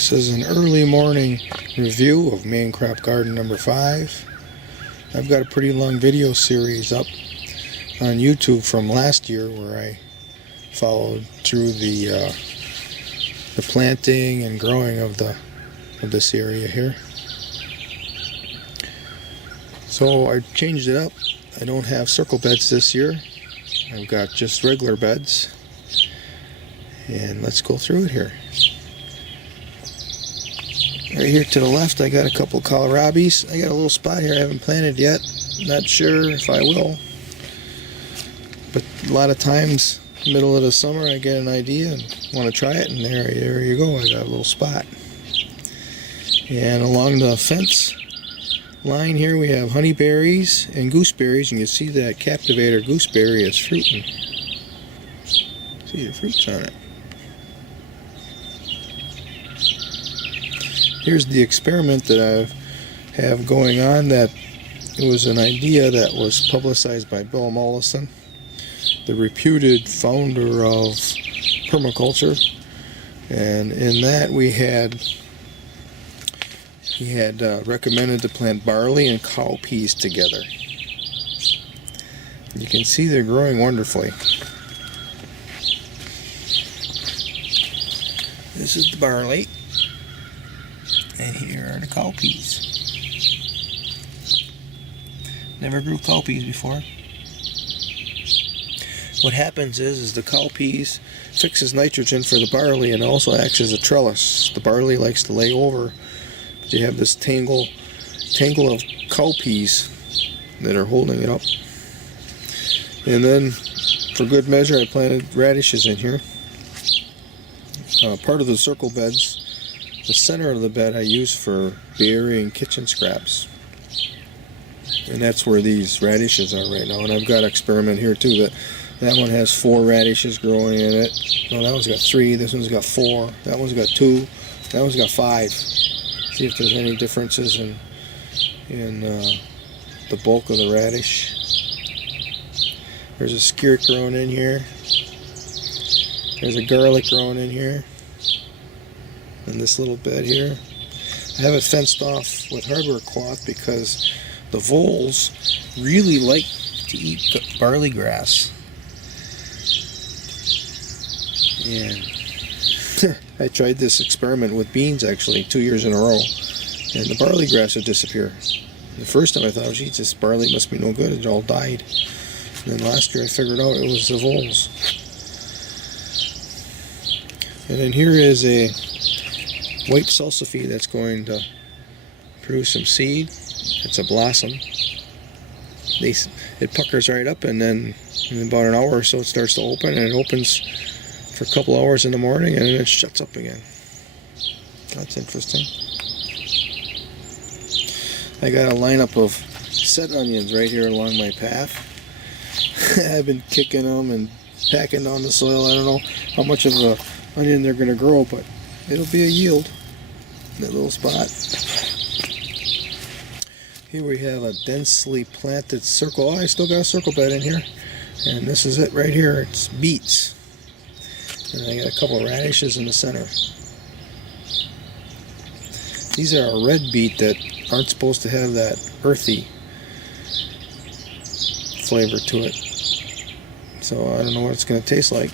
This is an early morning review of main crop garden number 5. I've got a pretty long video series up on YouTube from last year where I followed through the planting and growing of this area here. So I changed it up. I don't have circle beds this year. I've got just regular beds. And let's go through it here. Right here to the left, I got a couple kohlrabis. I got a little spot here I haven't planted yet. Not sure if I will. But a lot of times, middle of the summer, I get an idea and want to try it, and there you go. I got a little spot. And along the fence line here, we have honeyberries and gooseberries, and you see that captivator gooseberry is fruiting. See the fruits on it. Here's the experiment that I have going on. That it was an idea that was publicized by Bill Mollison, the reputed founder of permaculture, and in that he had recommended to plant barley and cowpeas together. You can see they're growing wonderfully. This is the barley, and here are the cowpeas. Never grew cowpeas before. What happens is the cowpeas fixes nitrogen for the barley and also acts as a trellis. The barley likes to lay over, but you have this tangle of cowpeas that are holding it up. And then, for good measure, I planted radishes in here. Part of the circle beds, the center of the bed I use for burying kitchen scraps. And that's where these radishes are right now. And I've got an experiment here too. That one has 4 radishes growing in it. No, that one's got 3. This one's got 4. That one's got 2. That one's got 5. See if there's any differences in the bulk of the radish. There's a skirret growing in here. There's a garlic growing in here. In this little bed here. I have it fenced off with hardware cloth because the voles really like to eat barley grass. And I tried this experiment with beans actually 2 years in a row, and the barley grass would disappear. The first time I thought, oh, geez, this barley must be no good, it all died. And then last year I figured out it was the voles. And then here is a white salsify that's going to produce some seed. It's a blossom. It puckers right up, and then in about an hour or so it starts to open, and it opens for a couple hours in the morning and then it shuts up again. That's interesting. I got a lineup of set onions right here along my path. I've been kicking them and packing down the soil. I don't know how much of a onion they're going to grow, but it'll be a yield in that little spot. Here we have a densely planted circle. Oh, I still got a circle bed in here. And this is it right here. It's beets. And I got a couple of radishes in the center. These are a red beet that aren't supposed to have that earthy flavor to it. So I don't know what it's going to taste like.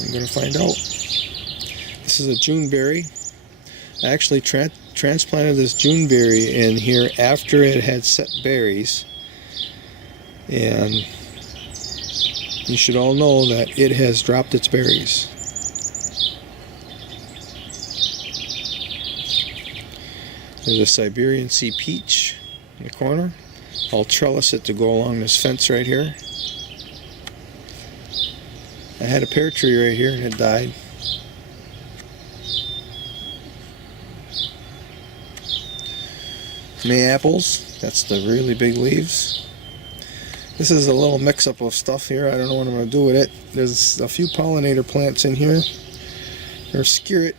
I'm going to find out. This is a Juneberry. I actually transplanted this Juneberry in here after it had set berries. And you should all know that it has dropped its berries. There's a Siberian sea peach in the corner. I'll trellis it to go along this fence right here. I had a pear tree right here and it died. May apples, that's the really big leaves. This is a little mix-up of stuff here. I don't know what I'm going to do with it. There's a few pollinator plants in here. There's skirret.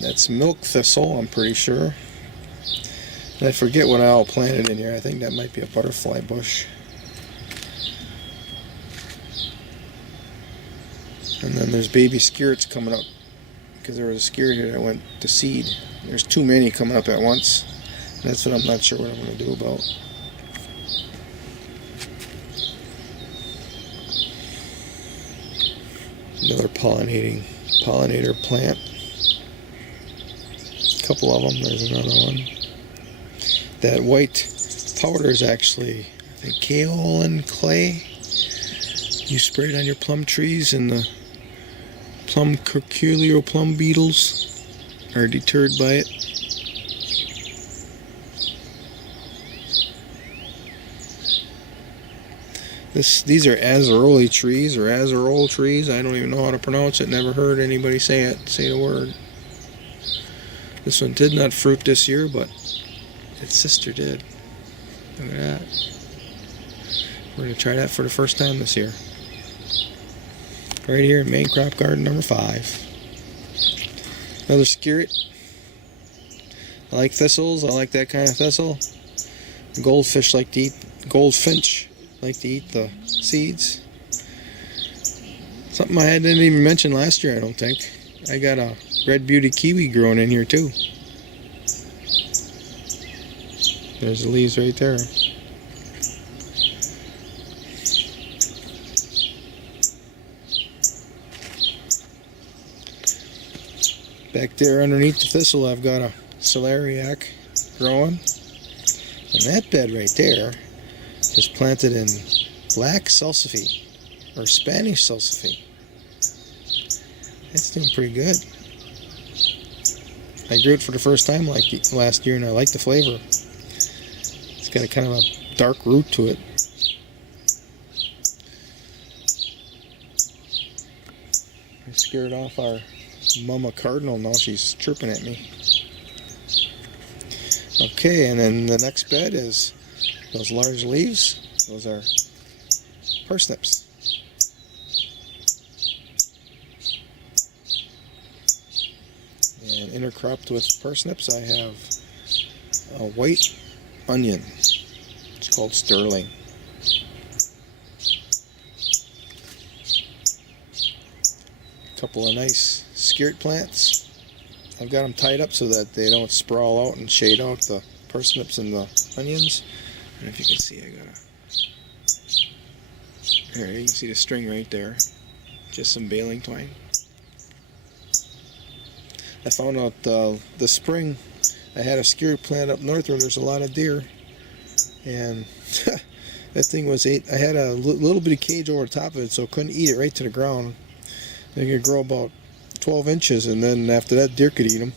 That's milk thistle, I'm pretty sure. And I forget what I all planted in here. I think that might be a butterfly bush. And then there's baby skirrets coming up. because there was a skirt here that went to seed. There's too many coming up at once. That's what I'm not sure what I'm going to do about. Another pollinator plant. A couple of them. There's another one. That white powder is actually, I think, kaolin clay. You spray it on your plum trees, and the curculio plum beetles are deterred by it. These are azaroli trees, or azarol trees. I don't even know how to pronounce it. Never heard anybody say the word. This one did not fruit this year, but its sister did. Look at that. We're going to try that for the first time this year. Right here in main crop garden number 5. Another skirret. I like thistles. I like that kind of thistle. Goldfinch like to eat the seeds. Something I didn't even mention last year, I don't think. I got a red beauty kiwi growing in here too. There's the leaves right there. Back there underneath the thistle, I've got a celeriac growing. And that bed right there is planted in black salsify, or Spanish salsify. That's doing pretty good. I grew it for the first time last year, and I like the flavor. It's got a kind of a dark root to it. I scared off our mama cardinal. Now she's chirping at me. Okay, and then the next bed is those large leaves. Those are parsnips. And intercropped with parsnips, I have a white onion. It's called sterling. A couple of nice skirret plants. I've got them tied up so that they don't sprawl out and shade out the parsnips and the onions. And if you can see, I got here, you can see the string right there. Just some baling twine. I found out this spring I had a skirret plant up north where there's a lot of deer, and that thing was I had a little bitty cage over the top of it, so I couldn't eat it right to the ground. They could grow about 12 inches, and then after that, deer could eat them.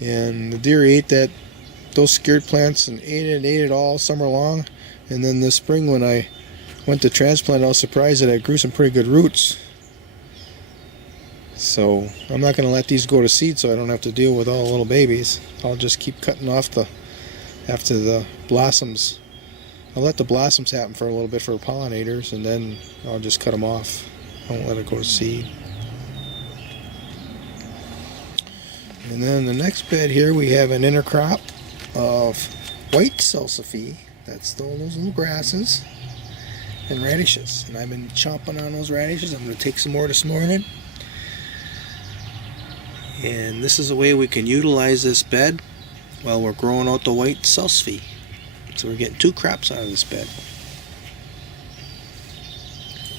And the deer ate those skirret plants and ate it all summer long. And then this spring, when I went to transplant, I was surprised that I grew some pretty good roots. So I'm not going to let these go to seed, so I don't have to deal with all the little babies. I'll just keep cutting off after the blossoms. I'll let the blossoms happen for a little bit for the pollinators, and then I'll just cut them off. I won't let it go to seed. And then the next bed here, we have an intercrop of white salsify. That's those little grasses. And radishes. And I've been chomping on those radishes. I'm going to take some more this morning. And this is a way we can utilize this bed while we're growing out the white salsify. So we're getting 2 crops out of this bed.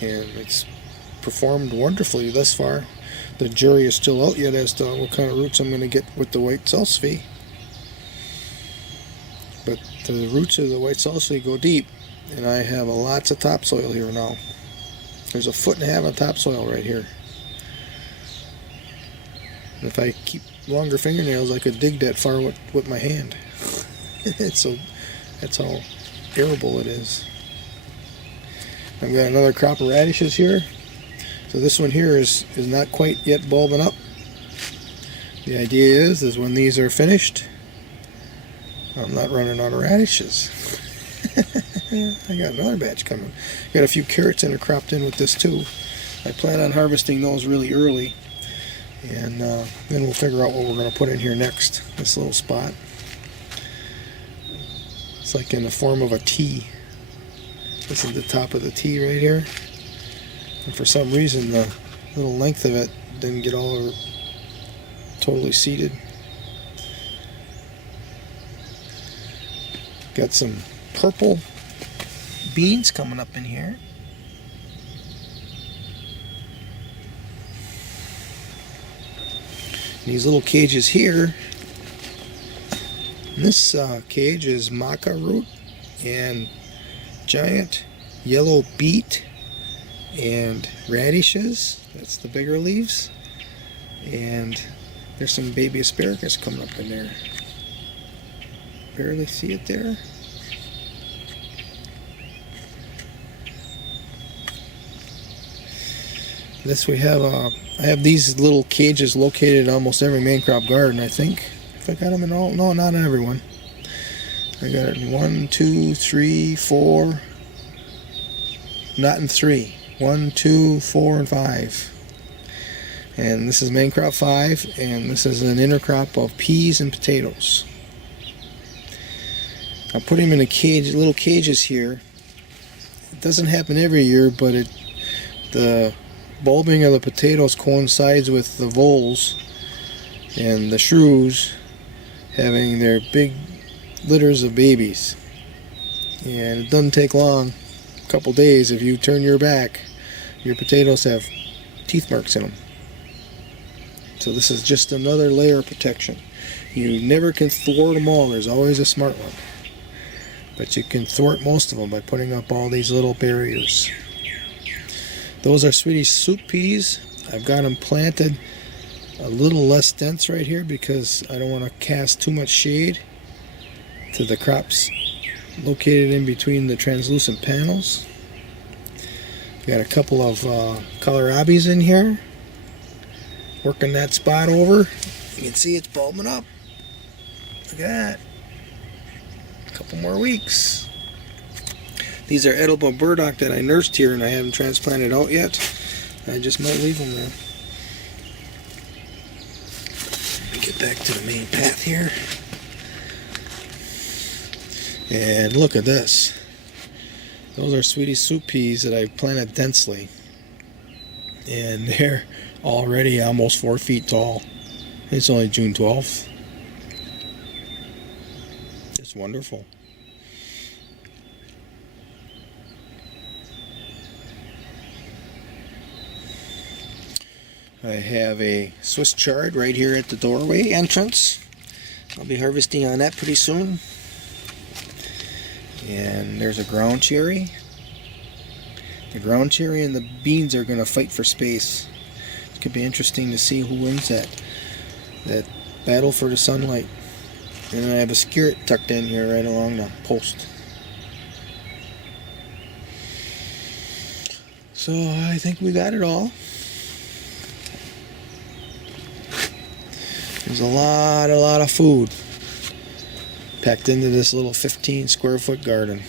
And it's performed wonderfully thus far. The jury is still out yet as to what kind of roots I'm going to get with the white salsify. But the roots of the white salsify go deep, and I have lots of topsoil here now. There's 1.5 feet of topsoil right here. And if I keep longer fingernails, I could dig that far with my hand. So that's how arable it is. I've got another crop of radishes here. So this one here is not quite yet bulbing up. The idea is when these are finished, I'm not running out of radishes. I got another batch coming. Got a few carrots intercropped in with this too. I plan on harvesting those really early, and then we'll figure out what we're going to put in here next. This little spot. It's like in the form of a T. This is the top of the T right here. And for some reason, the little length of it didn't get all totally seeded. Got some purple beans coming up in here. These little cages here. This cage is maca root and giant yellow beet and radishes. That's the bigger leaves. And there's some baby asparagus coming up in there. Barely see it there. This we have, I have these little cages located in almost every main crop garden, I think. If I got them in all, no, not in every one. I got it in 1, 2, 3, 4, not in 3. 1, 2, 4, and 5. And this is main crop 5, and this is an intercrop of peas and potatoes. I put him in a cage, little cages here. It doesn't happen every year, but the bulbing of the potatoes coincides with the voles and the shrews having their big litters of babies. And it doesn't take long, a couple days, if you turn your back, your potatoes have teeth marks in them. So this is just another layer of protection. You never can thwart them all. There's always a smart one. But you can thwart most of them by putting up all these little barriers. Those are Swedish soup peas. I've got them planted a little less dense right here because I don't want to cast too much shade to the crops located in between the translucent panels. Got a couple of kohlrabis in here. Working that spot over. You can see it's bulbing up. Look at that. A couple more weeks. These are edible burdock that I nursed here and I haven't transplanted out yet. I just might leave them there. Let me get back to the main path here. And look at this. Those are Swedish soup peas that I planted densely. And they're already almost 4 feet tall. It's only June 12th. It's wonderful. I have a Swiss chard right here at the doorway entrance. I'll be harvesting on that pretty soon. And there's a ground cherry. The ground cherry and the beans are going to fight for space. It could be interesting to see who wins that battle for the sunlight. And then I have a skirret tucked in here right along the post. So I think we got it all. There's a lot of food packed into this little 15 square foot garden.